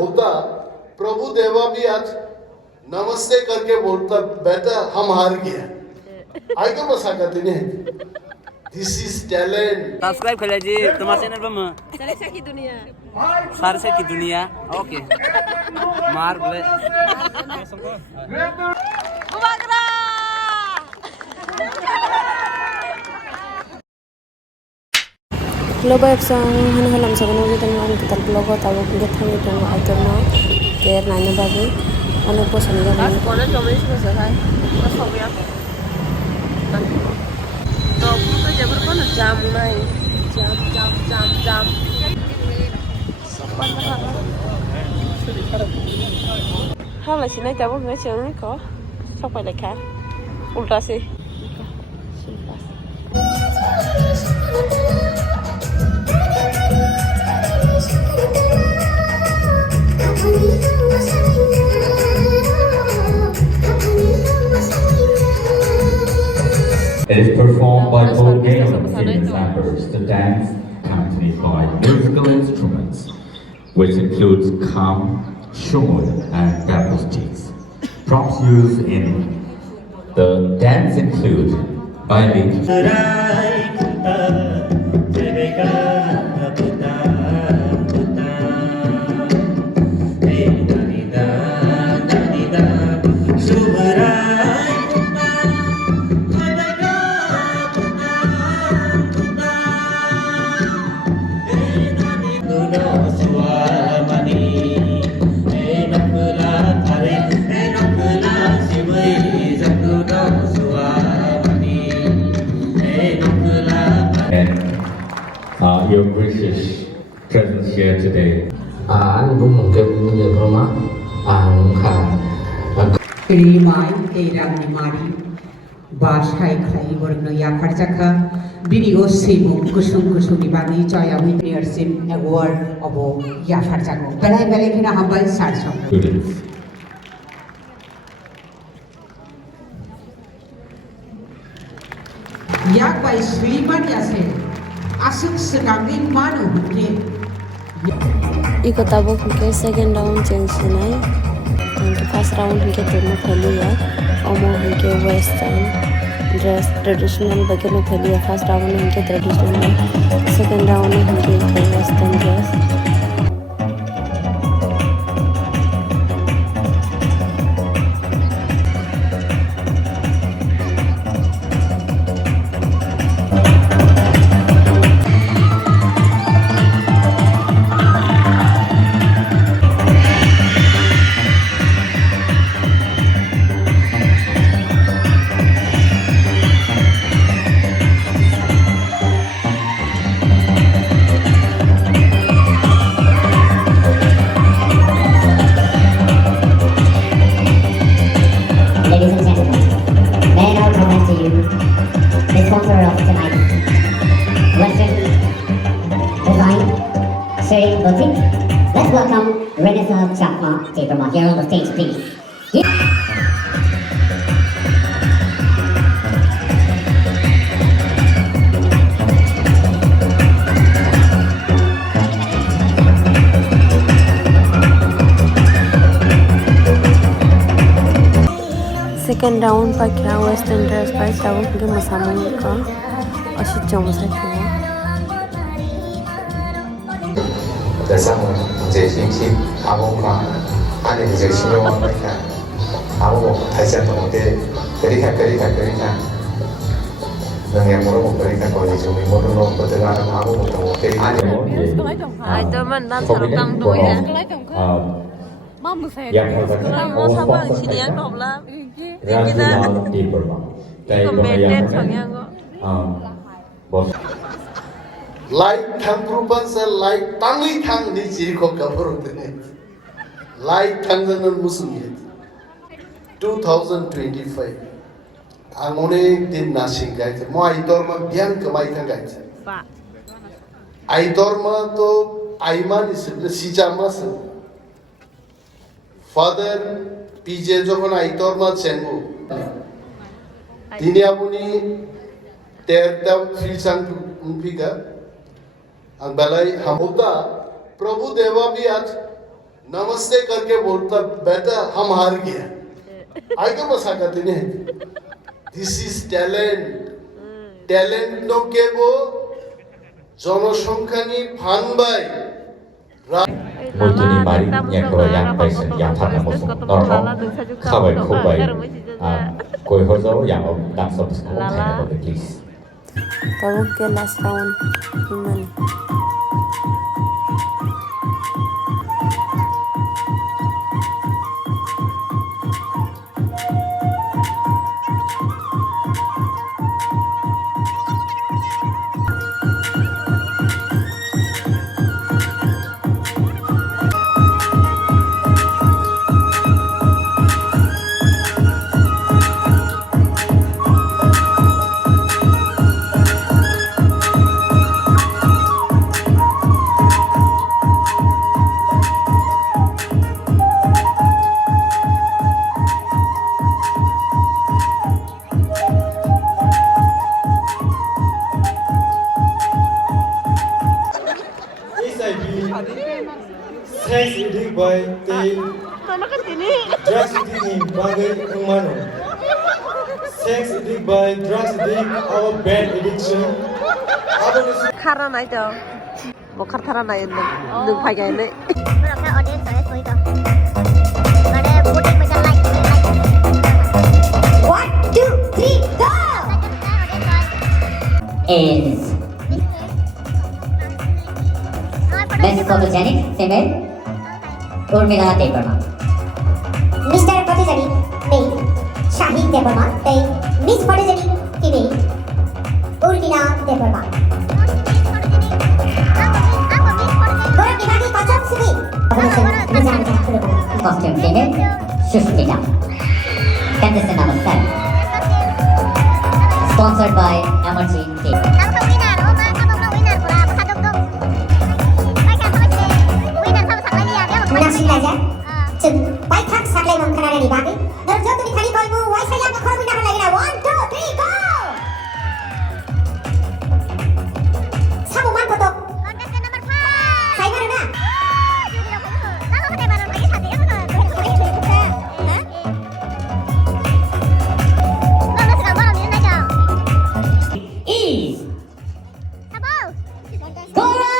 होता प्रभु देवा भी आज नमस्ते करके बोलता बेटा हम हार गया आई तो बस आकर नहीं दिस इज टैलेंट सब्सक्राइब कर लीजिए तुम्हारे चैनल पर सारसे की दुनिया ओके मार बोले Hello baik sang halam sabun uji dan orang kita blog atau kita tanya tentang item na care nanya bagi anu posan juga Mas kona coba sih selesai. Mas hobi apa? तो तो जब पर ना जाम नहीं जाम हाँ लेकिन नहीं तब मैं चलने को सब पहले क्या उल्टा से It is performed by both male and female members. The dance accompanied by musical instruments, which includes kam, shumul, and bamboo sticks. Props used in the dance include violin, and your gracious presence here today. Anh cũng một cái người con má khá Rimai Eram Nimari Bashai Khai Borno Yakarjaka Video Simu Kusum Kusumi Bani Chaya Leadership Award of Yakarjako. Belai belai kina hambai sarso. Students. Yak by Sriman Yase Asuk Sekangin Manu Hukne ikut tabuk ke second round change nai and first round ke dono khali ya omo ke western dress traditional bageno khali ya first round ke traditional second round ke western dress Ladies and gentlemen, may I now present to you the sponsor of tonight, Western Design Sharing Boutique. Let's welcome Renaissance Chakma Taperma here on the stage, please. second round pakai western dress pai tabuk ke masamang ka asyik jom saya tu Để xong rồi dễ xin xin áo bông mà anh ấy dễ xin nhau mấy cả áo bông thay xe tổng tế cái đi khác nâng em một cái đi khác có gì chúng mình một lúc có thể là áo bông một cái đi ai tôi mình đang thằng tăng tuổi hả Yang merupakan mau sama sini yang top lah kita comment chẳng bos लाइट थंग रूपन से लाइट तांगली थंग नीचे को cover होते हैं light थंग general मुस्लिम 2025 आंगोने दिन नासिंग गए थे मो आइतोर में बियान कमाई था गए थे आइतोर में तो आइमान इसलिए सीजामा से फादर पीजे जो कौन आइतोर में चेंगू दिनिया पुनी तेरता फिल्सन उनपीगा ang balay hamuta प्रभु देवा भी आज नमस्ते करके बोलता बेटा हम हार गया आगे बसा करते नहीं दिस इज टैलेंट टैलेंट नो के वो जनसंख्या नि फान बाय Multini mari yang kau yang baik yang thana musuh normal kawai kubai koi hozo yang dang sob sekolah thana please. Tabuk ke last round human. Sex eating by the drugs eating bagai umano. Sex eating by drugs eating our bad addiction. Khara nai to. Bo khar thara nai nung phai gai nei. One, two, three, go! Is best photogenic female Urmila Devarma. Mr. Photogenic male Shahid Devarma. They Miss Photogenic female Urmila Devarma. Costume female Shushmita. Contestant number 7. Sponsored by Emerging Team. Menasilaja, cun, baik hak saklai mengkenalkan di bagi. Dan jauh di kali kolmu, wai saya nak korang bina lagi na. 1, 2, 3, go! Sabu man kotok. Saya mana na? Is Gora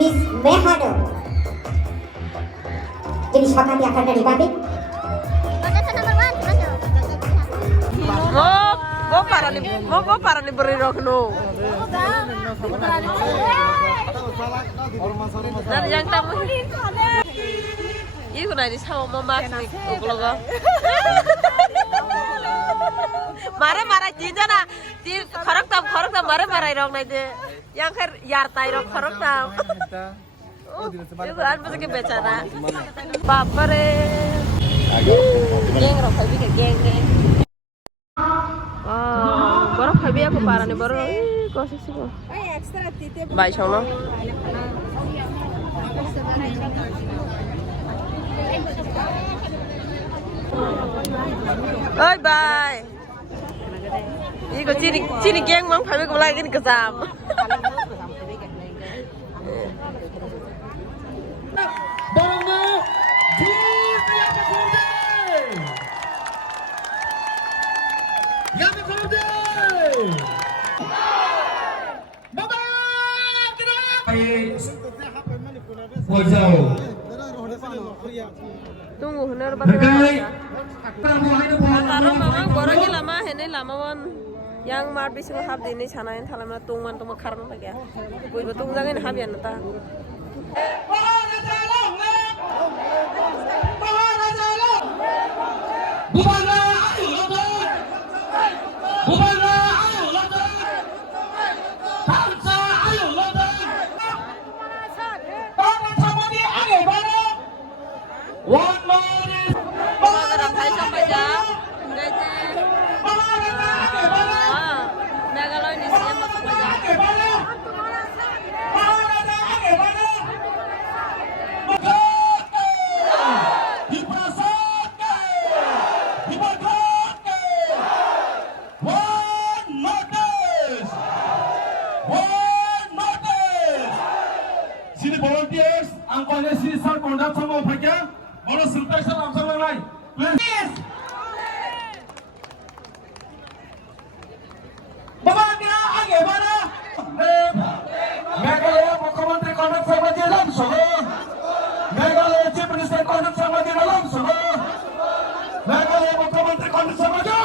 Miss Mehado. Jadi siapa yang akan dari Babi? Mo para ni beri rok no. Dan yang tamu. Iku nai di sama mama ni uklogo. Mara jinja na. Di khorok tam mara rok nai de. Yang khair yar tai rok khorok tam. Iku an pasal ke becara. Papa re. Geng rok kali ke geng. Baru khabi aku parah nih baru kosis ko. Bye sono. Oi bye. Iko cini geng mang khabi ko lagi ni kesam. Tunggu benar Taruh mamang baru aja lama ini lamawan yang mar bisa hab ini sanain halamna tungman tungma karena lagi ya. Gue betung jangan hab ya nata. Program Hai sampai jam enggak sih? Megaloid di sini mau sampai jam. Sini volunteers, angkanya sini sar kondak sama mereka. Mana selesai langsung lain. Please. Bapak आगे बढ़ो। मेघालय मुख्यमंत्री kondak sama dia langsung. Megalaya Chief Minister kondak sama dia langsung. Megalaya muख्यमंत्री kondak sama dia.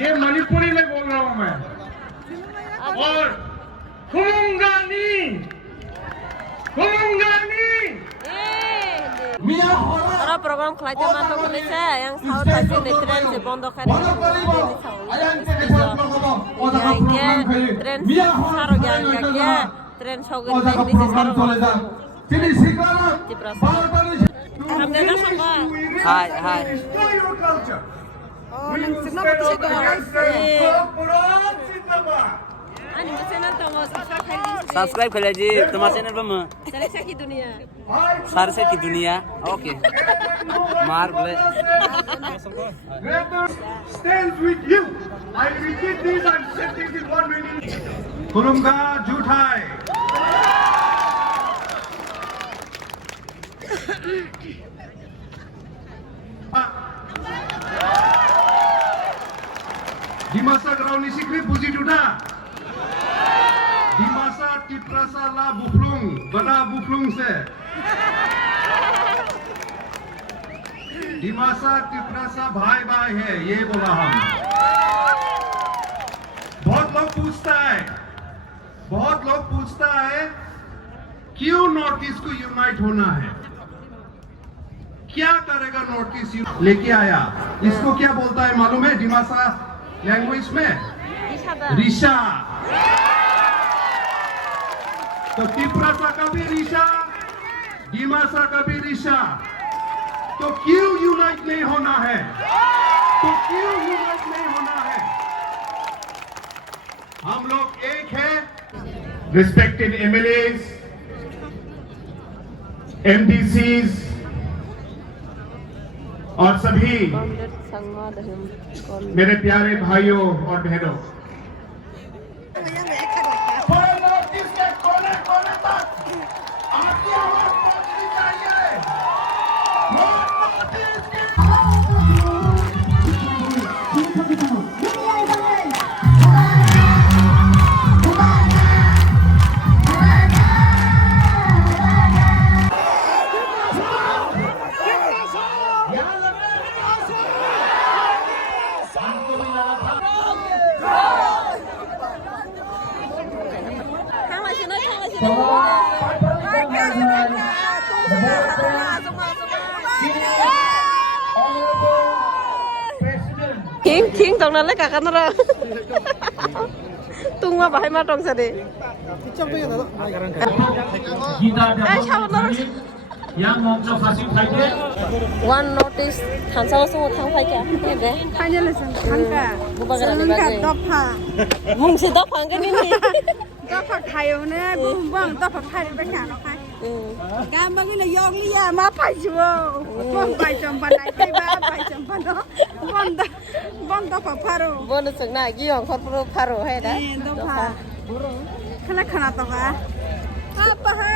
ये मणिपुरी में बोल रहा हूँ मैं और खुलूंगानी Para program kelajaan mantu Malaysia yang sahur hasil di tren sebondok hari ini tren saro yang tren shogun di saro di prasa. Alhamdulillah sama. Hai. Oh, nang senang betul Ani channel to mo subscribe कर लीजिए तुम्हारे channel पर मैं Selesa ki dunia. सारसे की दुनिया okay मार्ग ले stands with you. I repeat this and set this in 1 minute. खुलूंगा झूठाई di masa Grauni Sikri Puji Duda di masa Tiprasa La Buflung Bana Buflung se di masa Tiprasa भाई भाई है ये बोला हम बहुत लोग पूछता है क्यों नॉर्थ ईस्ट को यूनाइट होना है क्या करेगा नॉर्थ ईस्ट लेके आया इसको क्या बोलता है मालूम है डिमासा लैंग्वेज में ऋषा तो तिप्रासा का भी ऋषा डिमासा का भी ऋषा तो क्यों यूनाइट नहीं होना है हम लोग एक है रिस्पेक्टेड एमएलएस एमडीसीज और सभी मेरे प्यारे भाइयों और बहनों King tong nan le ka kan ra. Tung ma bahai ma tong sa de. One notice han sa so thang phai kya ne de. Final lesson kan ka. Bubagan ka dopha. Mung si dop phang kan ni. Dopha khayo ne bum dopha phai ba kha no khai. Ga ma gi le yong li ya ma phai chuo. Bom bai chom ban nai kai ba bai chom ban no. Bom dopha pharo. Bon sung na gi yong khot pro pharo hai da. Dopha. Khana khana to ka. Apa ha?